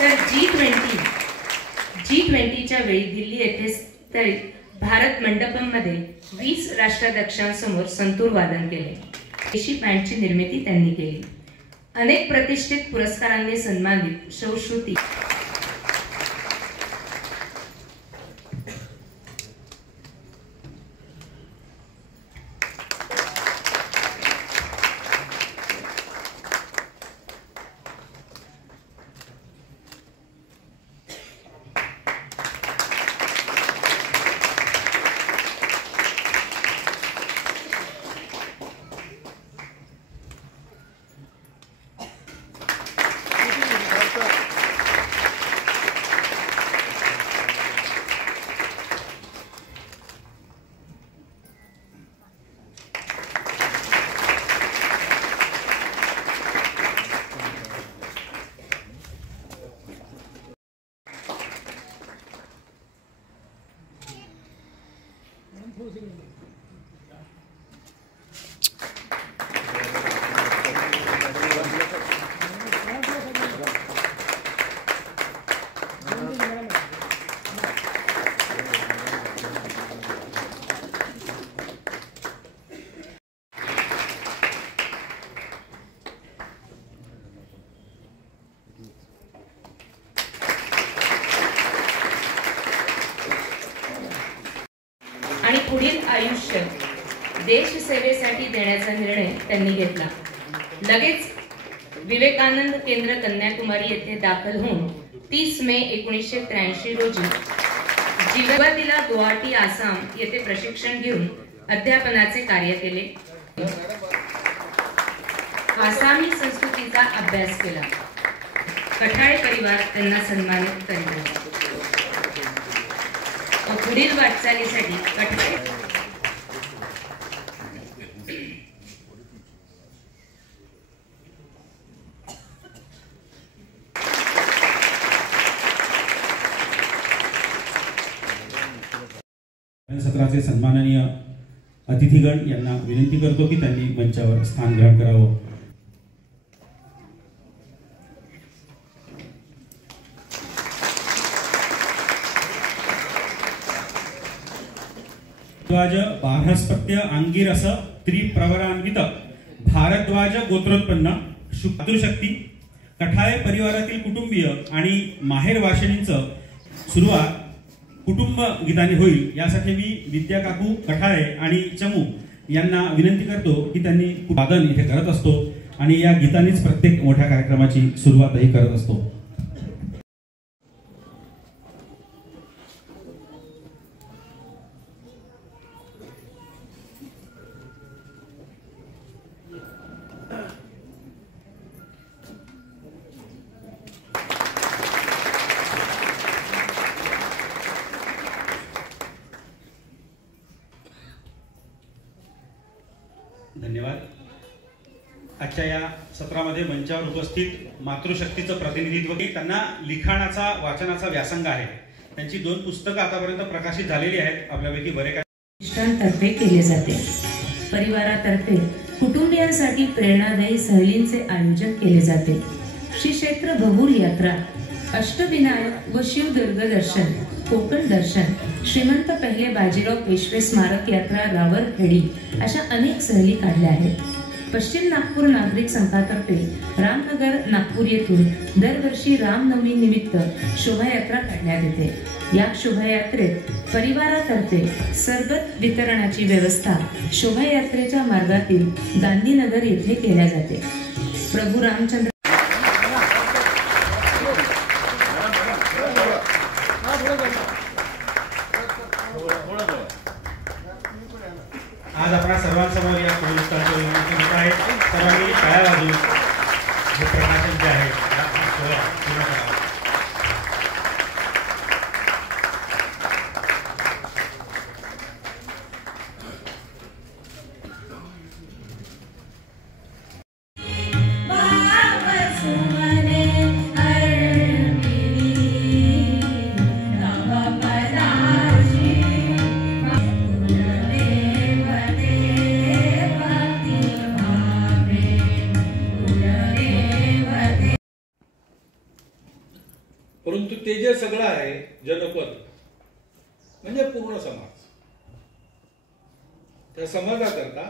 तर G20च्या वेळी दिल्ली येथे स्थित भारत मंडपममध्ये 20 राष्ट्राध्यक्षांसमोर संतूर वादन केले. देशी पॅन्टची निर्मिती त्यांनी केली. अनेक प्रतिष्ठित पुरस्कारांनी सन्मानित श्रुती आणि पुढील आयुष्य देश सेवेसाठी देण्याचा निर्णय त्यांनी घेतला. लगेच विवेकानंद केंद्र कन्याकुमारी येथे दाखल होऊन 30 मे 1983 रोजी सुरुवातीला गुवाहाटी आसाम येथे प्रशिक्षण घेऊन अध्यापनाचे कार्य केले. आसामी संस्कृतीचा अभ्यास केला. कठाळे परिवार त्यांना सन्मानित करेल. पुढील वाटचालीसाठी कठाळे सत्राचे सन्माननीय अतिथीगण यांना विनंती करतो की त्यांनी मंचावर स्थान ग्रहण करावं. भारस्पत्य अंगिरस त्रिप्रवरान्वित भारद्वाज गोत्रोत्पन्न मातृशक्ती कठाळे परिवारातील कुटुंबीय आणि माहेर वाशिणींचं सुरुवात कुटुंब गीताने होईल यासाठी मी विद्या काकू कठाळे आणि चमू यांना विनंती करतो की त्यांनी वादन इथे करत असतो आणि या गीतानेच प्रत्येक मोठ्या कार्यक्रमाची सुरुवातही करत असतो. धन्यवाद. आजच्या या सत्रामध्ये मंचावर उपस्थित मातृशक्तीचं प्रतिनिधित्व त्यांना लिखाणाचा वाचनाचा व्यासंग आहे. त्यांची 2 पुस्तकं आतापर्यंत प्रकाशित झालेली आहेत. आपल्यापैकी बरे काही प्रतिष्ठानतर्फे केले जाते. परिवारातर्फे कुटुंबियांसाठी प्रेरणादायी सहलींचे आयोजन केले जाते. श्री क्षेत्र बहुर यात्रा, अष्टविनायक व शिवदुर्ग दर्शन, कोकण दर्शन, श्रीमंत पहिले बाजीराव पेशवे स्मारक यात्रा, रावरखेडी अशा अनेक सहली काढल्या आहेत. पश्चिम नागपूर नागरिक संघातर्फे रामनगर नागपूर येथून दरवर्षी रामनवमी निमित्त शोभायात्रा काढण्यात येते. या शोभायात्रेत परिवारातर्फे सरबत वितरणाची व्यवस्था शोभायात्रेच्या मार्गातील गांधीनगर येथे केल्या जाते. प्रभू रामचंद्र आज आपल्या सर्वांसमोर या पुरस्काराचे विनंती आहे. सर्वांनी टाळ्या वाजवून हे प्रकाशन जे आहे पूर्ण करा. परंतु ते जे सगळं आहे जनपद म्हणजे पूर्ण समाज, त्या समाजाकरता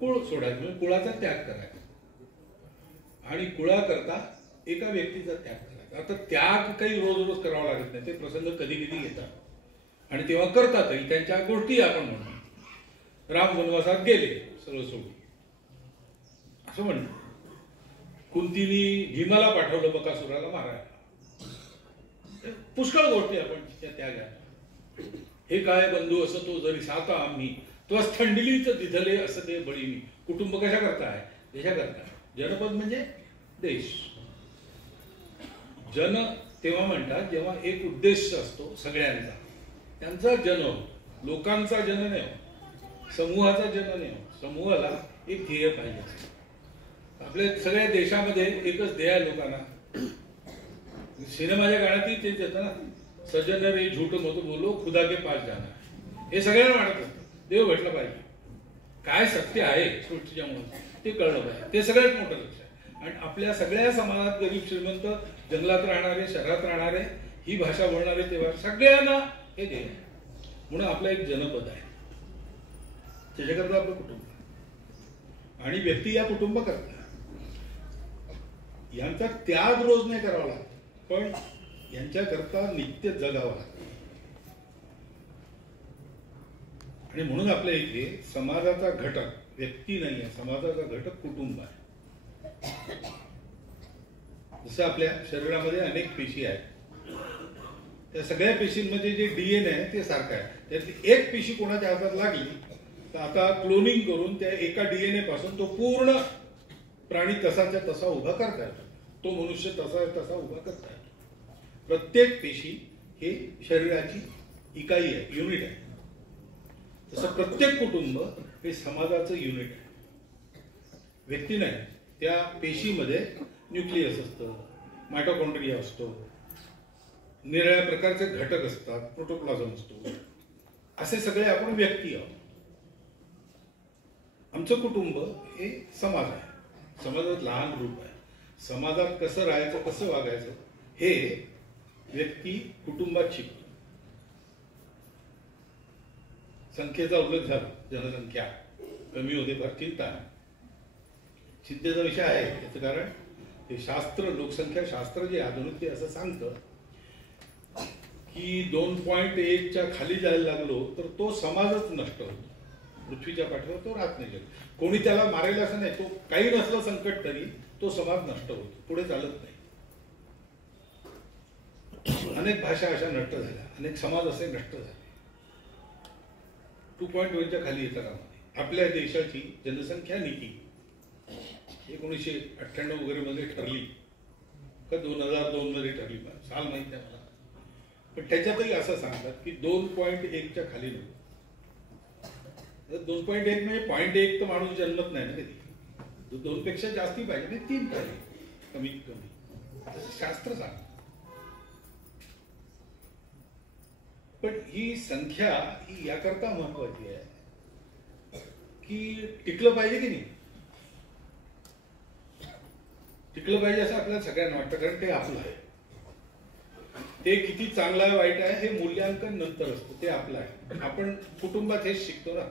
कुळ सोडायचं, म्हणजे कुळाचा त्याग करायचा आणि कुळाकरता एका व्यक्तीचा त्याग करायचा. आता त्याग काही रोज रोज करावा लागत नाही, ते प्रसंग कधी कधी येतात आणि तेव्हा करतातही. त्यांच्या गोष्टी आपण म्हणतो राम वनवासात गेले सगळं सोडून असं म्हणतो. कुंतीनी भीमाला पाठवलं बकासुराला मारायला. पुष्कळ गोष्टी आपण त्या त्यागात. हे काय बंधू असं तो जरी साता आम्ही तो थंडलीच दिधले असं ते बळीनी. कुटुंब कशा करता आहे? देशा करता. जनपद म्हणजे देश. जन तेव्हा म्हणतात जेव्हा एक उद्देश असतो सगळ्यांचा, त्यांचा जन, लोकांचा जन नाही, समूहाचा जन नाही. समूहाला एक ध्येय पाहिजे. आपल्या सगळ्या देशामध्ये एकच ध्येय आहे लोकांना. सिनेमाच्या गाण्यातही तेच येतं ना, सज्जन रे झूठ मत बोलो खुदा के पास जाना. हे सगळ्यांना वाटत असतं देव भेटला पाहिजे. काय सत्य आहे सृष्टीच्या मुळात ते कळलं पाहिजे. ते सगळ्यात मोठं लक्ष आहे. आणि आपल्या सगळ्या समाजात गरीब श्रीमंत, जंगलात राहणारे, शहरात राहणारे, ही भाषा बोलणारे, तेव्हा सगळ्यांना हे ध्येय. म्हणून आपला एक जनपद आहे, त्याच्याकरता आपलं कुटुंब आणि व्यक्ती या कुटुंब करतात. यांचा त्याग रोज नाही करावा लागतो, पण यांच्याकरता नित्य जगावं लागतं. आणि म्हणून आपल्या इथे समाजाचा घटक व्यक्ती नाही आहे, समाजाचा घटक कुटुंब आहे. जसं आपल्या शरीरामध्ये अनेक पेशी आहेत, त्या सगळ्या पेशींमध्ये जे डीएनए आहे ते सारखं आहे. त्यातली एक पेशी कोणाच्या हातात लागली तर आता क्लोनिंग करून त्या एका डीएनए पासून तो पूर्ण प्राणी तसाच्या तसा उभा करता येतो. तो मनुष्य तसा तसा उभा करता येतो. प्रत्येक पेशी हे शरीराची इकाई आहे, युनिट आहे. तसं प्रत्येक कुटुंब हे समाजाचं युनिट आहे, व्यक्ती नाही. त्या पेशीमध्ये न्यूक्लियस असतं, मायटोकॉन्ड्रिया असतो, निराळ्या प्रकारचे घटक असतात, प्रोटोप्लाझम असतो. असे सगळे आपण व्यक्ती आहोत. आमचं कुटुंब हे समाज आहे, समाजात लहान रूप आहे. समाजात कसं राहायचं, कसं वागायचं हे व्यक्ती कुटुंबात शिकतो. संख्येचा उल्लेख झाला, जनसंख्या कमी होते फार चिंता आहे. चिंतेचा विषय आहे. याचं कारण ते शास्त्र, लोकसंख्या शास्त्र जे आधुनिक ते असं सांगतं की 2.1च्या खाली जायला लागलो तर तो समाजच नष्ट होतो. पृथ्वीच्या पाठीवर तो राहत नाही. कोणी त्याला मारेल असं नाही, तो काही नसलं संकट तरी तो समाज नष्ट होतो, पुढे चालत नाही. अनेक भाषा अशा नष्ट झाल्या, अनेक समाज असे नष्ट झाले. 2.1च्या खाली येतं कामाने. आपल्या देशाची जनसंख्या नीती 1998 वगैरे मध्ये ठरली का 2002 मध्ये ठरली, साल माहित नाही मला, पण त्याच्यातही असं सांगतात की 2.1च्या खाली नको. 2.1 म्हणजे 0.1 तर माणूस जन्मत नाही ना कधी. 2 पेक्षा जास्ती पाहिजे, म्हणजे 3 पाहिजे कमीत कमी, असं शास्त्र सांगतं. पण ही संख्या ही याकरता महत्वाची आहे की टिकलं पाहिजे की नाही. टिकलं पाहिजे असं आपल्याला सगळ्यांना वाटतं, कारण ते आपलं आहे. ते किती चांगलं आहे वाईट आहे हे मूल्यांकन नंतर असतं, ते आपलं आहे. आपण कुटुंबात हेच शिकतो ना.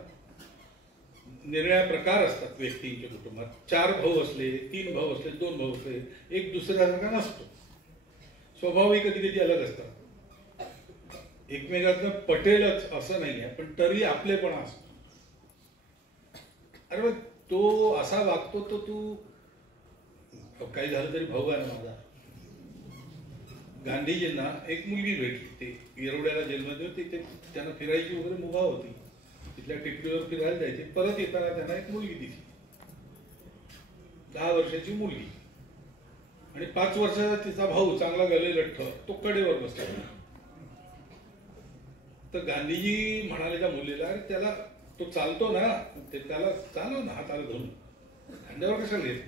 निरनिराळे प्रकार असतात व्यक्तींच्या कुटुंबात. 4 भाऊ असले, 3 भाऊ असले, 2 भाऊ असले, एक दुसऱ्यासारखा नसतो. स्वभावही कधी कधी अलग असतात. एकमेकांना पटेलच असं नाही आहे, पण तरी आपलेपणा असतो. अरे मग तो असा वागतो तर तू काही झालं तरी भाऊ आहे ना माझा. गांधीजींना एक मुलगी भेटली, ते येरवड्याला जेलमध्ये होती, ते त्यांना फिरायची वगैरे मुभा होती. तिथल्या टेकडीवर फिरायला जायचे. परत येताना त्यांना एक मुलगी दिसली, 10 वर्षाची मुलगी, आणि 5 वर्षाचा तिचा भाऊ चांगला गले लठ्ठ, तो कडेवर बसला. तर गांधीजी म्हणाले त्या मुलीला, अरे त्याला तो चालतो ना, ते त्याला चालव ना हाताला धरून, खांद्यावर कशाला घेत.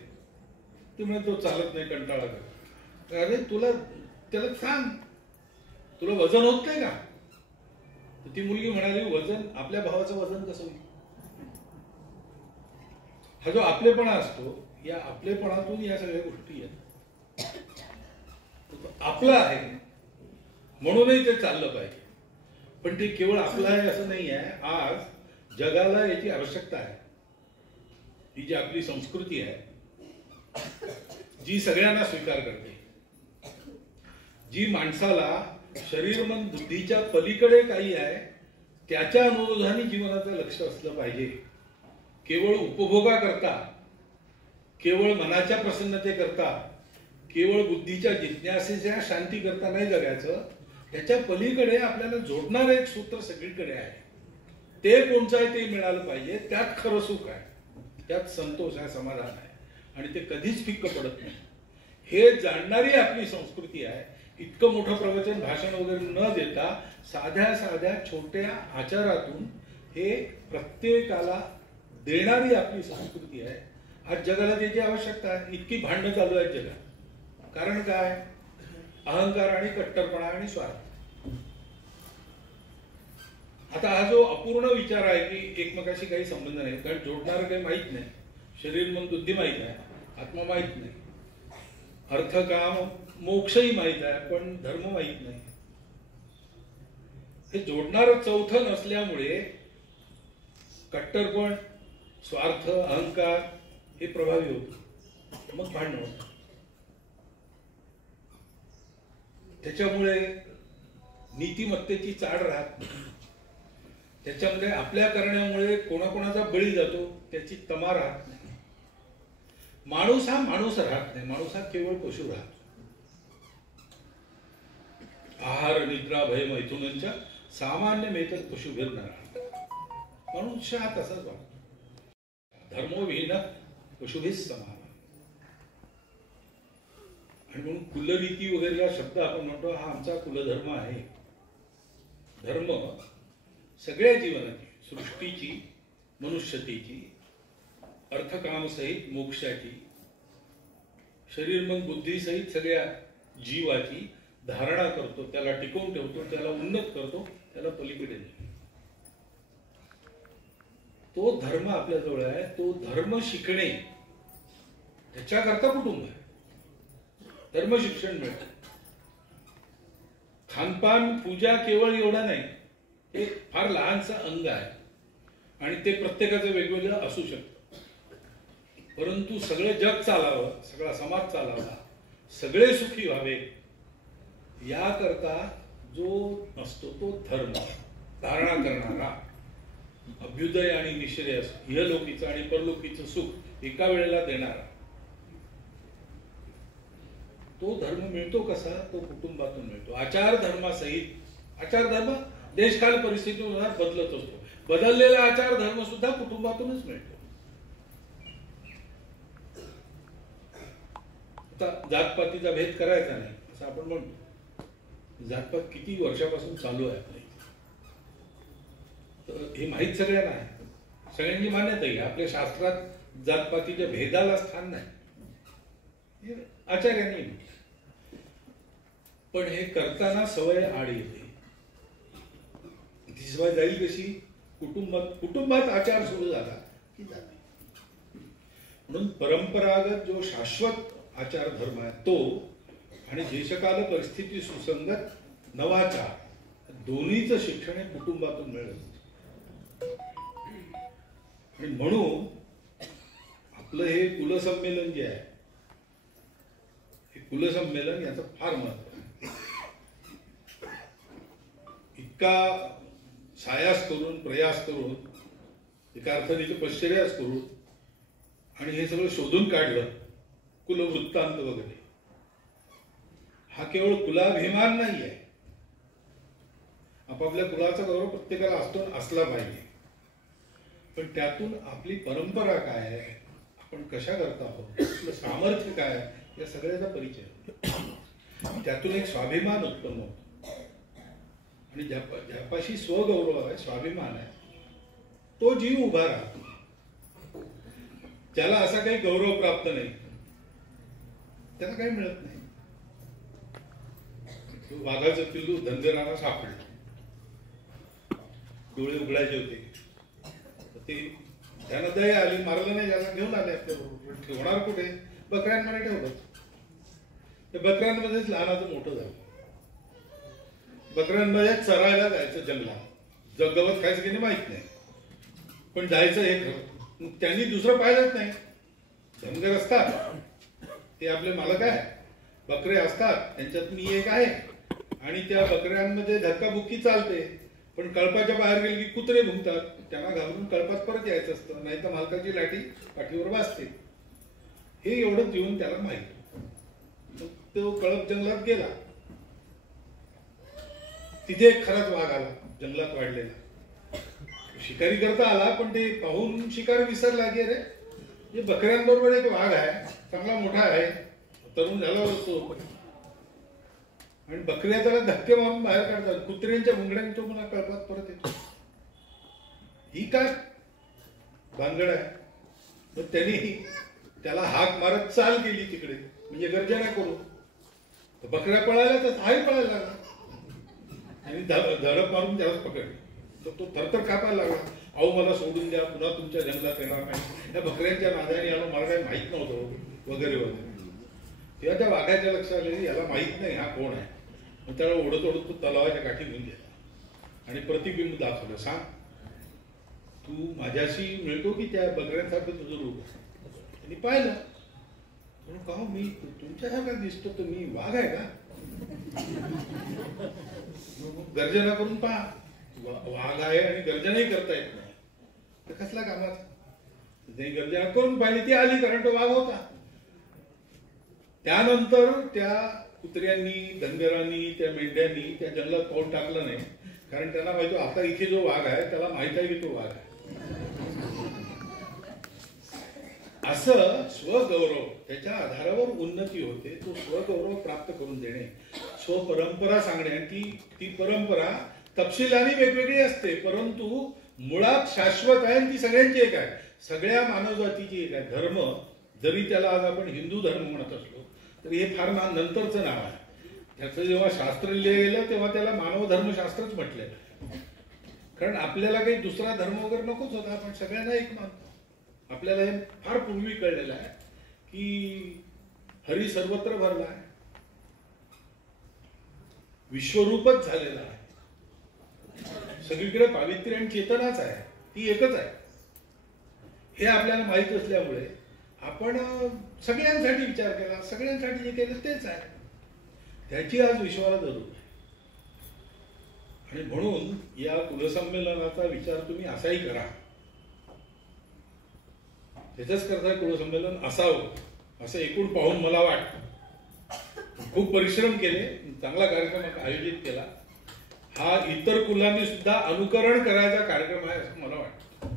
ते म्हणजे तो चालत नाही, कंटाळा करतो. अरे तुला त्याला सांग, तुला वजन होत नाही का. ती मुलगी म्हणाली, वजन, आपल्या भावाचं वजन कसं होईल. हा जो आपलेपणा असतो, या आपलेपणातून या सगळ्या गोष्टी आहेत. आपलं आहे म्हणूनही ते चाललं पाहिजे. पण ते केवळ आपलं आहे असं नाही आहे. आज जगाला याची आवश्यकता आहे. ही जी आपली संस्कृती आहे जी सगळ्यांना स्वीकार करते, जी माणसाला शरीर मन बुद्धीच्या पलीकडे काही आहे त्याच्या अनुरोधाने जीवनाचं लक्ष असलं पाहिजे. केवळ उपभोगा करता, केवळ मनाच्या प्रसन्नते करता, केवळ बुद्धीच्या जिज्ञासेच्या शांती करता नाही जगायचं. त्याच्या पलीकडे आपल्याला जोडणारं एक सूत्र सगळीकडे आहे. ते कोणचं आहे ते मिळालं पाहिजे. त्यात खरं सुख आहे, त्यात संतोष आहे, समाधान आहे आणि ते कधीच फिक्क पडत नाही. हे जाणणारी आपली संस्कृती आहे. इतकं मोठं प्रवचन भाषण वगैरे न देता साध्या साध्या छोट्या आचारातून हे प्रत्येकाला देणारी आपली संस्कृती आहे. आज जगाला त्याची आवश्यकता आहे. इतकी भांडणं चालू आहेत जगात. कारण काय? अहंकार आणि कट्टरपणा आणि स्वार्थ. आता हा जो अपूर्ण विचार आहे की एकमेकाशी काही संबंध नाही, कारण जोडणारं काही माहीत नाही. शरीर मन बुद्धी माहीत आहे, आत्मा माहीत नाही, अर्थ काम मोक्षही माहीत आहे, पण धर्म माहीत नाही. हे जोडणारं चौथं नसल्यामुळे कट्टरपण, स्वार्थ, अहंकार हे प्रभावी होतं. मग भांडण होतं. त्याच्यामुळे नीतिमत्तेची चाड राहत नाही. त्याच्यामुळे आपल्या करण्यामुळे कोणाकोणाचा बळी जातो त्याची तमा राहत नाही. माणूस हा माणूस राहत नाही. माणूस हा केवळ पशु राहतो. आहार निद्रा भय मैथुनांच्या सामान्य मेतच पशु फिरणार. मनुष्य हा तसाच वाटतो. धर्मोविहीन पशुभिस समान. आणि म्हणून कुलरीती वगैरे शब्द आपण म्हणतो हा आमचा कुलधर्म आहे. धर्म सगळ्या जीवनाची, सृष्टीची, मनुष्यतेची, अर्थकामसहित मोक्षाची, शरीर मन बुद्धी सहित सगळ्या जीवाची धारणा करतो, त्याला टिकवून ठेवतो, त्याला उन्नत करतो, त्याला पलीकडे नेतो. तो धर्म आपल्या जवळ आहे. तो धर्म शिकणे त्याच्याकरता कुटुंब आहे. धर्म शिक्षण मिळतं. खानपान पूजा केवळ एवढं नाही, हे फार लहानचं अंग आहे आणि ते प्रत्येकाचं वेगवेगळं असू शकतं. परंतु सगळं जग चालावं, सगळा समाज चालावा, सगळे सुखी व्हावे याकरता जो असतो तो धर्म धारणा करणारा, अभ्युदय आणि निश्रेयस, इहलोकीचं आणि परलोकीचं सुख एका वेळेला देणारा, तो धर्म मिळतो कसा? तो कुटुंबातून मिळतो. आचार धर्मासहित. आचार धर्म देशकाल परिस्थितीनुसार बदलत असतो. बदललेला आचार धर्म सुद्धा कुटुंबातूनच मिळतो. आता जातपातीचा भेद करायचा नाही असं आपण म्हणतो. जातपात किती वर्षापासून चालू आहे आपल्या इथे, तर हे माहीत सगळ्यांना आहे. सगळ्यांची मान्यता आहे. आपल्या शास्त्रात जातपातीच्या भेदाला स्थान नाही, हे आचार्यांनी. पण हे करताना सवय आड येते. ती सवय जाईल कशी? कुटुंबात आचार सुरू झाला की जाते. म्हणून परंपरागत जो शाश्वत आचार धर्म आहे तो आणि देशकाल परिस्थिती सुसंगत नवाचार दोन्हीचं शिक्षण हे कुटुंबातून मिळत. आणि म्हणून आपलं हे कुलसंमेलन जे आहे, हे कुलसंमेलन याचं फार महत्व आहे. इतका सायास करून, प्रयास करून, एका अर्थाने पश्चर्यास करून आणि हे सगळं शोधून काढलं, कुलवृत्तांत वगैरे. हा केवळ कुलाभिमान नाही आहे. आपापल्या कुलाचा गौरव प्रत्येकाला असला पाहिजे. पण त्यातून आपली परंपरा काय आहे, आपण कशा करता आहोत, आपलं सामर्थ्य काय आहे, या सगळ्याचा परिचय. त्यातून एक स्वाभिमान उत्पन्न होतो. आणि ज्यापाशी स्वगौरव आहे, स्वाभिमान आहे, तो जीव उभा राहतो. ज्याला असा काही गौरव प्राप्त नाही त्याला काही मिळत नाही. वाघाचं पिल्लू धनगराला सापडलं, डोळे उघडायचे होते, ते त्याला दया आली, मारलं नाही, ज्याला घेऊन आले आपल्याबरोबर. ठेवणार कुठे? बकऱ्यांमध्ये ठेवलं. ते बकऱ्यांमध्येच लहानाचं मोठं झालं. बकऱ्यांमध्ये चरायला जायचं जंगलात, गवत खायचं की नाही माहित नाही, पण जायचं हे खरं. त्यांनी दुसरं पाहिलंच नाही. धनगर असतात ते आपले मालक आहे, बकरे असतात त्यांच्यात मी एक आहे, आणि त्या बकऱ्यांमध्ये धक्काबुक्की चालते. पण कळपाच्या बाहेर गेले की कुत्रे भुंकतात, त्यांना घाबरून कळपात परत यायचं असतं, नाही तर मालकाची लाठी पाठीवर वाजते. हे एवढंच येऊन त्याला माहित. तो कळप जंगलात गेला. तिथे एक खराच वाघ आला जंगलात वाढलेला. शिकारी करता आला, पण ते पाहून शिकार विसरला की अरे हे बकऱ्यांबरोबर एक वाघ आहे, चांगला मोठा आहे, तरुण झाला असतो, आणि बकऱ्या त्याला धक्के मारून बाहेर काढतात. कुत्र्यांच्या मुंगड्यांच्या पुन्हा कळपात परत येतो. ही काय भानगड आहे. मग त्यांनी त्याला हाक मारत चाल केली तिकडे, म्हणजे गर्जना करू. बकऱ्या पळायला तर हाही पळायला लागला, आणि धडक मारून त्यालाच पकडली. तर तो थरथर कापायला लागला. अहो मला सोडून द्या, पुन्हा तुमच्या जंगलात येणार नाही. त्या बकऱ्यांच्या नादाने आलो, मला काही माहित नव्हतं वगैरे वगैरे. तेव्हा त्या वाघाच्या लक्षात आले याला माहित नाही हा कोण आहे. मग त्याला ओढत ओढत तो तलावाच्या काठी घेऊन गेला आणि प्रतिबिंब दाखवलं. सांग तू माझ्याशी मिळतो की त्या बकऱ्यांसारखं तुझं रूप? त्यांनी पाहिलं. म्हणून का मी तुमच्यासारखा दिसतो तर मी वाघ आहे का? गर्जना करून पहा. वाघ आहे आणि गर्जनाही करता येत नाही तर कसला कामाचा? त्यांनी गर्जना करून पाहिली, ती आली, कारण तो वाघ होता. त्यानंतर त्या कुत्र्यांनी, धनगरांनी, त्या मेंढ्यांनी त्या जंगलात पाऊल टाकलं नाही, कारण त्यांना माहिती आता इथे जो वाघ आहे त्याला माहित आहे की तो वाघ आहे. असं स्वगौरव त्याच्या आधारावर उन्नती होते. तो स्वगौरव प्राप्त करून देणे, स्वपरंपरा सांगणे. ती परंपरा तपशिलाने वेगवेगळी असते, परंतु मुळात शाश्वत आहे, ती सगळ्यांची एक आहे, सगळ्या मानवजातीची एक आहे. धर्म जरी त्याला आज आपण हिंदू धर्म म्हणत असलो तरी हे फार नंतरचं नाव आहे. त्याचं जेव्हा शास्त्र लिहिलं गेलं तेव्हा त्याला मानव धर्मशास्त्रच म्हटलेलं, कारण आपल्याला काही दुसरा धर्म वगैरे नकोच होता. आपण सगळ्यांना एक मानतो. आपल्याला हे फार पूर्वी कळलेलं आहे की हरी सर्वत्र भरला आहे, विश्वरूपच झालेला आहे, सगळीकडे पावित्र्य आणि चेतनाच आहे, ती एकच आहे. हे आपल्याला माहित असल्यामुळे आपण सगळ्यांसाठी विचार केला, सगळ्यांसाठी जे केलं तेच आहे, त्याची आज विश्वाला जरूर आहे. आणि म्हणून या कुलसंमेलनाचा विचार तुम्ही असाही करा. त्याच्याच करता कुलसंमेलन असावं असं एकूण पाहून मला वाटतं. खूप परिश्रम केले, चांगला कार्यक्रम आयोजित केला. हा इतर कुलांनी सुद्धा अनुकरण करायचा कार्यक्रम आहे असं मला वाटतं.